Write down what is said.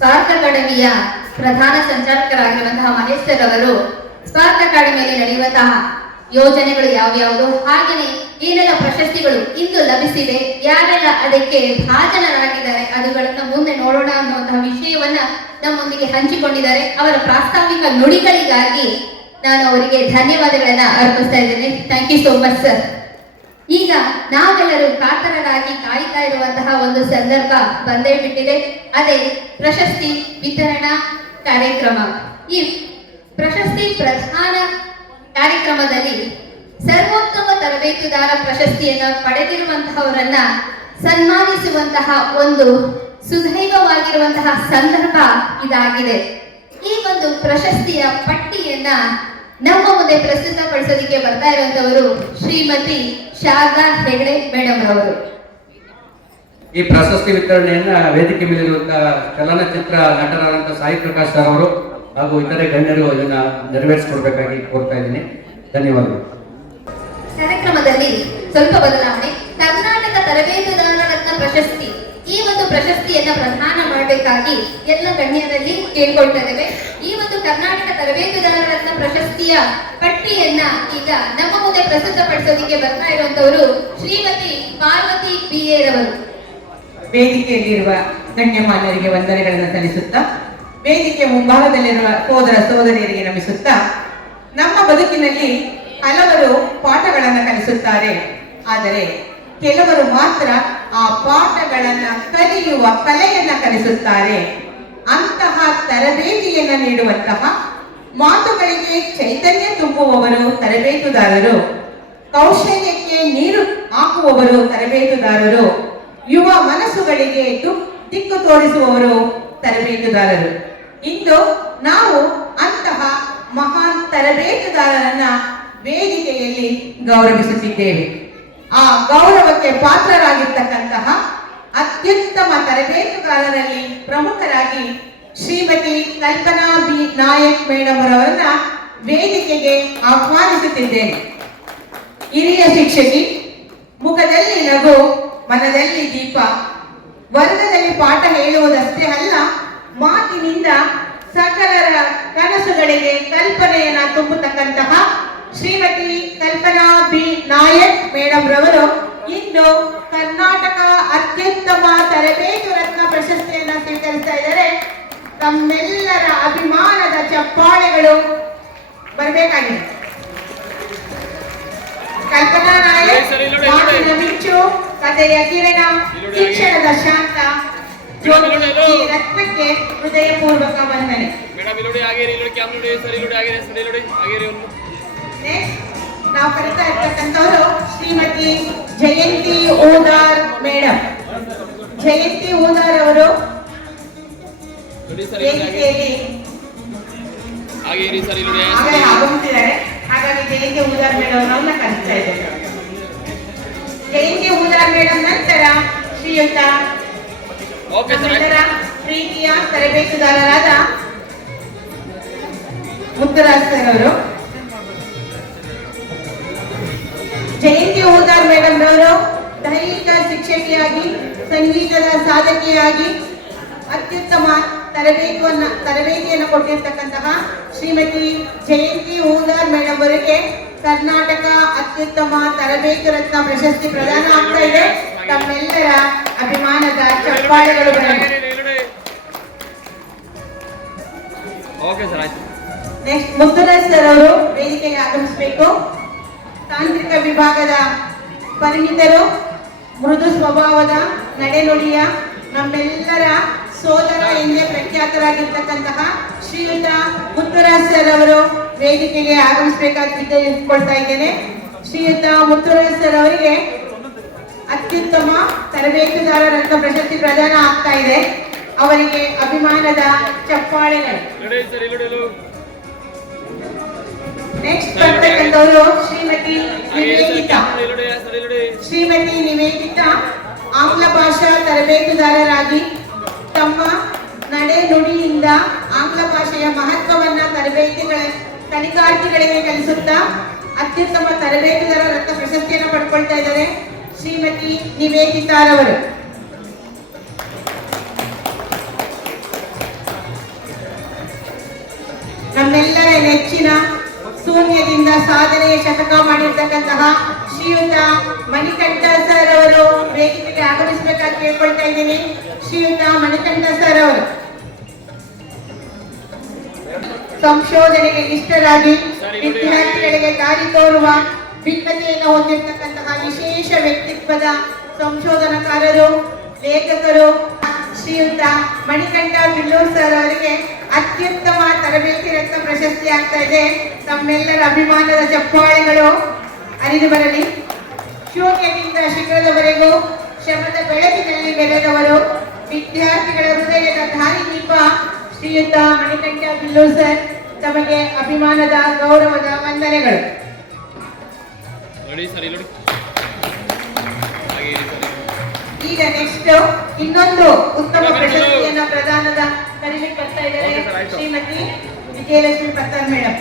Spark ಅಕಾಡೆಮಿಯ ಪ್ರಧಾನ ಸಂಚಾಲಕರಾಗಿರುವಂತಹ Mahesh sir ಅವರು ಸ್ಪಾರ್ಕ್ ಅಕಾಡೆಮಿಯಲ್ಲಿ ನಡೆಯುವಂತಹ ಯೋಜನೆಗಳು ಯಾವ್ಯಾವುದು, ಹಾಗೆಯೇ ಏನೆಲ್ಲ ಪ್ರಶಸ್ತಿಗಳು ಇಂದು ಲಭಿಸಿದೆ, ಯಾರೆಲ್ಲ ಅದಕ್ಕೆ ಭಾಜನರಾಗಿದ್ದಾರೆ, ಅದುಗಳನ್ನ ಮುಂದೆ ನೋಡೋಣ ಅನ್ನುವಂತಹ ವಿಷಯವನ್ನ ನಮ್ಮೊಂದಿಗೆ ಹಂಚಿಕೊಂಡಿದ್ದಾರೆ. ಅವರ ಪ್ರಾಸ್ತಾವಿಕ ನುಡಿಗಳಿಗಾಗಿ ನಾನು ಅವರಿಗೆ ಧನ್ಯವಾದಗಳನ್ನ ಅರ್ಪಿಸ್ತಾ ಇದ್ದೇನೆ. Thank you so much sir. ಈಗ ನಾವೆಲ್ಲರೂ ಕಾತರರಾಗಿ ಕಾಯ್ತಾ ಇರುವಂತಹ ಒಂದು ಸಂದರ್ಭ ಬಂದೇ ಬಿಟ್ಟಿದೆ. ಅದೇ ಪ್ರಶಸ್ತಿ ವಿತರಣಾ ಕಾರ್ಯಕ್ರಮ. ಈ ಪ್ರಶಸ್ತಿ ಪ್ರಧಾನ ಕಾರ್ಯಕ್ರಮದಲ್ಲಿ ಸರ್ವೋತ್ತಮ ತರಬೇತುದಾರ ಪ್ರಶಸ್ತಿಯನ್ನ ಪಡೆದಿರುವಂತಹವರನ್ನ ಸನ್ಮಾನಿಸುವಂತಹ ಒಂದು ಸುದೈವವಾಗಿರುವಂತಹ ಸಂದರ್ಭ ಇದಾಗಿದೆ. ಈ ಒಂದು ಪ್ರಶಸ್ತಿಯ ಪಟ್ಟಿಯನ್ನ ನಮ್ಮ ಮುಂದೆ ಪ್ರಸ್ತುತಪಡಿಸೋದಕ್ಕೆ ಬರ್ತಾ ಇರುವಂತವರು ಶ್ರೀಮತಿ ಶಾರದಾ ಹೆಗಡೆ ಮೇಡಮ್ ರವರು. ಈ ಪ್ರಶಸ್ತಿ ವಿತರಣೆಯನ್ನ ವೇದಿಕೆ ಮೇಲಿರುವಂತಹ ಚಲನಚಿತ್ರ ನಟರಾದಂತಹ ಸಾಯಿ ಪ್ರಕಾಶ್ ಸರ್ ಅವರು ಹಾಗೂ ಇತರೆ ಗಣ್ಯರು ಇದನ್ನ ನೆರವೇರಿಸಿಕೊಡ್ಬೇಕಾಗಿ ಕೋರ್ತಾ ಇದ್ದೀನಿ. ಧನ್ಯವಾದಗಳು. ಕಾರ್ಯಕ್ರಮದಲ್ಲಿ ಸ್ವಲ್ಪ ಬದಲಾವಣೆ. ಕರ್ನಾಟಕ ತರಬೇತುದಾರ ರತ್ನ ಪ್ರಶಸ್ತಿ, ಈ ಒಂದು ಪ್ರಶಸ್ತಿಯನ್ನ ಪ್ರದಾನ ಮಾಡಬೇಕಾಗಿ ಎಲ್ಲ ಗಣ್ಯರಲ್ಲಿ ಕೇಳ್ಕೊಳ್ತಾ ಇದ್ದೇವೆ. ಈ ಒಂದು ಕರ್ನಾಟಕ ತರಬೇತುದಾರ ರತ್ನ ಪ್ರಶಸ್ತಿಯ ಪಟ್ಟಿಯನ್ನ ಈಗ ನಮ್ಮ ಮುಂದೆ ಪ್ರಸ್ತುತಪಡಿಸೋದಕ್ಕೆ ಬರ್ತಾ ಇರುವಂತವರು ಶ್ರೀಮತಿ ಪಾರ್ವತಿ BA ರವರು. ವೇದಿಕೆಯಲ್ಲಿರುವ ಗಣ್ಯಮಾನ್ಯರಿಗೆ ವಂದನೆಗಳನ್ನು ಸಲ್ಲಿಸುತ್ತಾ, ವೇದಿಕೆ ಮುಂಭಾಗದಲ್ಲಿರುವ ಸೋದರ ಸೋದರಿಯರಿಗೆ ನಮಿಸುತ್ತಾ, ನಮ್ಮ ಬದುಕಿನಲ್ಲಿ ಹಲವರು ಪಾಠಗಳನ್ನು ಕಲಿಸುತ್ತಾರೆ. ಆದರೆ ಕೆಲವರು ಮಾತ್ರ ಆ ಪಾಠಗಳನ್ನ ಕಲಿಯುವ ಕಲೆಯನ್ನ ಕಲಿಸುತ್ತಾರೆ. ಅಂತಹ ತರಬೇತಿಯನ್ನ ನೀಡುವಂತಹ, ಮಾತುಗಳಿಗೆ ಚೈತನ್ಯ ತುಂಬುವವರು ತರಬೇತುದಾರರು, ಕೌಶಲ್ಯಕ್ಕೆ ನೀರು ಹಾಕುವವರು ತರಬೇತುದಾರರು, ಯುವ ಮನಸ್ಸುಗಳಿಗೆ ದಿಕ್ಕು ತೋರಿಸುವವರು ತರಬೇತುದಾರರು. ಇಂದು ನಾವು ಅಂತಹ ಮಹಾನ್ ತರಬೇತುದಾರರನ್ನ ವೇದಿಕೆಯಲ್ಲಿ ಗೌರವಿಸುತ್ತಿದ್ದೇವೆ. ಆ ಗೌರವಕ್ಕೆ ಪಾತ್ರರಾಗಿರ್ತಕ್ಕಂತಹ ಅತ್ಯುತ್ತಮ ತರಬೇತುದಾರರಲ್ಲಿ ಪ್ರಮುಖರಾಗಿ ಶ್ರೀಮತಿ ಕಲ್ಪನಾ B ನಾಯಕ್ ಮೇಡಮ್ ಅವರನ್ನ ವೇದಿಕೆಗೆ ಆಹ್ವಾನಿಸುತ್ತಿದ್ದೇನೆ. ಹಿರಿಯ ಶಿಕ್ಷಕಿ, ಮುಖದಲ್ಲಿ ನಗು, ಮನದಲ್ಲಿ ದೀಪ, ವರ್ಗದಲ್ಲಿ ಪಾಠ ಹೇಳುವುದಷ್ಟೇ ಅಲ್ಲ, ಮಾತಿನಿಂದ ಸಕಲರ ಕನಸುಗಳಿಗೆ ಕಲ್ಪನೆಯನ್ನ ತುಂಬತಕ್ಕಂತಹ ಶ್ರೀಮತಿ ಕಲ್ಪನಾ B ನಾಯಕ್ ಮೇಡಮ್ ರವರು ಇಂದು ಕರ್ನಾಟಕ ಅತ್ಯುತ್ತಮ ತರಬೇತು ರತ್ನ ಪ್ರಶಸ್ತಿಯನ್ನ ಸ್ವೀಕರಿಸ್ತಾ ಇದ್ದಾರೆ. ತಮ್ಮೆಲ್ಲರ ಅಭಿಮಾನದ ಚಪ್ಪಾಳೆಗಳು ಬರಬೇಕಾಗಿದೆ. ಕಲ್ಪನಾ ನಾಯಕ್ ಮಾತಿನ ಮಿಂಚು, ಕಥೆಯ ಕಿರಣ, ಶಿಕ್ಷಣದ ಶಾಂತ, ಈ ರತ್ನಕ್ಕೆ ಹೃದಯಪೂರ್ವಕ ವಂದನೆ. ನಾವು ಕರೀತಾ ಇರ್ತಕ್ಕಂಥವರು ಶ್ರೀಮತಿ ಜಯಂತಿ ಓದಾರ್ ಮೇಡಮ್. ಜಯಂತಿ ಓದಾರ್ ಅವರು ವೇದಿಕೆಯಲ್ಲಿ ಆಗಮಿಸಿದ್ದಾರೆ. ಹಾಗಾಗಿ ಜಯಂತಿ ಓದಾರ್ ಮೇಡಮ್ ಅವರನ್ನ ಕರೀತಾ ಇದ್ದೇವೆ. ಜಯಂತಿ ಓದಾರ್ ಮೇಡಮ್ ನಂತರ ಶ್ರೀಯುತ ಪ್ರೀತಿಯ ತರಬೇತುದಾರರಾದ ಮುತ್ತುರಾಜ್ ಸರ್ ಅವರು. ಜಯಂತಿ ಓದಾರ್ ಮೇಡಮ್ ರವರು ದೈಹಿಕ ಶಿಕ್ಷಕಿಯಾಗಿ, ಸಂಗೀತದ ಸಾಧಕಿಯಾಗಿ ಅತ್ಯುತ್ತಮ ತರಬೇತಿಯನ್ನು ಕೊಟ್ಟಿರ್ತಕ್ಕಂತಹ ಶ್ರೀಮತಿ ಜಯಂತಿ ಓದಾರ್ ಮೇಡಮ್ ಅವರಿಗೆ ಕರ್ನಾಟಕ ಅತ್ಯುತ್ತಮ ತರಬೇತು ರತ್ನ ಪ್ರಶಸ್ತಿ ಪ್ರದಾನ ಆಗ್ತಾ ಇದೆ. ತಮ್ಮೆಲ್ಲರ ಅಭಿಮಾನದ ಚಪ್ಪಾಳೆಗಳು ಬರಲಿ. ನೆಕ್ಸ್ಟ್ ಮುತ್ತುರಾಜ್ ಸರ್ ಅವರು ವೇದಿಕೆಗೆ ಆಗಮಿಸಬೇಕು. ತಾಂತ್ರಿಕ ವಿಭಾಗದ ಪರಿಣಿತರು, ಮೃದು ಸ್ವಭಾವದ ನಡೆನುಡಿಯ ನಮ್ಮೆಲ್ಲರ ಸೋದರ ಎಂದೇ ಪ್ರಖ್ಯಾತರಾಗಿರ್ತಕ್ಕಂತಹ ಶ್ರೀಯುತ ಮುತ್ತುರಾಜ್ ಸರ್ ಅವರು ವೇದಿಕೆಗೆ ಆಗಮಿಸಬೇಕಾಗಿ ಕೊಡ್ತಾ ಇದ್ದೇನೆ. ಶ್ರೀಯುತ ಮುತ್ತುರಾಜ್ ಸರ್ ಅವರಿಗೆ ಅತ್ಯುತ್ತಮ ತರಬೇತುದಾರ ರತ್ನ ಪ್ರಶಸ್ತಿ ಪ್ರದಾನ ಆಗ್ತಾ ಇದೆ. ಅವರಿಗೆ ಅಭಿಮಾನದ ಚಪ್ಪಾಳೆಗಳು. ನೆಕ್ಸ್ಟ್ ಬರ್ತಕ್ಕಂಥವರು ಶ್ರೀಮತಿ ನಿವೇದಿತಾ ಆಂಗ್ಲ ಭಾಷಾ ತರಬೇತುದಾರರಾಗಿ ತಮ್ಮ ನಡೆ ನುಡಿಯಿಂದ ಆಂಗ್ಲ ಭಾಷೆಯ ಮಹತ್ವವನ್ನ ಕಲಿಕಾರ್ಥಿಗಳಿಗೆ ಕಲಿಸುತ್ತಾ ಅತ್ಯುತ್ತಮ ತರಬೇತುದಾರ ರತ್ನ ಪ್ರಶಸ್ತಿಯನ್ನು ಪಡ್ಕೊಳ್ತಾ ಇದ್ದಾರೆ ಶ್ರೀಮತಿ ನಿವೇದಿತಾರವರು. ಸಾಧನೆಯ ಶತಕ ಮಾಡಿರ್ತಕ್ಕಂತಹ ಶ್ರೀಯುತ ಮಣಿಕಂಠ ಸರ್ ಅವರು ವೇದಿಕೆಗೆ ಆಗಮಿಸಬೇಕಾಗಿ ಕೇಳ್ಕೊಳ್ತಾ ಇದ್ದೀನಿ. ಶ್ರೀಯುತ ಮಣಿಕಂಠ ಸರ್ ಅವರು ಸಂಶೋಧನೆಗೆ ನಿಷ್ಠರಾಗಿ ವಿದ್ಯಾರ್ಥಿಗಳಿಗೆ ದಾರಿ ತೋರುವ ಭಿನ್ನತೆಯನ್ನು ಹೊಂದಿರತಕ್ಕಂತಹ ವಿಶೇಷ ವ್ಯಕ್ತಿತ್ವದ ಸಂಶೋಧನಾಕಾರರು, ಲೇಖಕರು. ಶ್ರೀಯುತ ಮಣಿಕಂಠ ಬಿಲ್ಲೂರ್ ಸರ್ ಅವರಿಗೆ ಅತ್ಯುತ್ತಮ ತರಬೇತಿ ರತ್ನ ಪ್ರಶಸ್ತಿ ಆಗ್ತಾ ಇದೆ. ತಮ್ಮೆಲ್ಲರ ಅಭಿಮಾನದ ಚಪ್ಪಾಳೆಗಳು ಹರಿದು ಬರಲಿ. ಶೂನ್ಯದಿಂದ ಶಿಖರದವರೆಗೂ ಶ್ರಮದ ಬೆಳಕಿನಲ್ಲಿ ಬೆಳೆದವರು, ವಿದ್ಯಾರ್ಥಿಗಳ ಹೃದಯದ ದಾರಿದೀಪ ಶ್ರೀಯುತ ಮಣಿಕಂಠ ಬಿಲ್ಲೂರ್ ಸರ್. ತಮಗೆ ಅಭಿಮಾನದ ಗೌರವದ ವಂದನೆಗಳು. ಈಗ ನೆಕ್ಸ್ಟ್ ಇನ್ನೊಂದು ಉತ್ತಮ ಪ್ರಶಸ್ತಿಯನ್ನ ಪ್ರದಾನದ ಕರೀಲಿಕ್ಕೆ ಬರ್ತಾ ಇದ್ದಾರೆ ಶ್ರೀಮತಿ ವಿಜಯಲಕ್ಷ್ಮಿ ಪತ್ತಾರ್ ಮೇಡಮ್.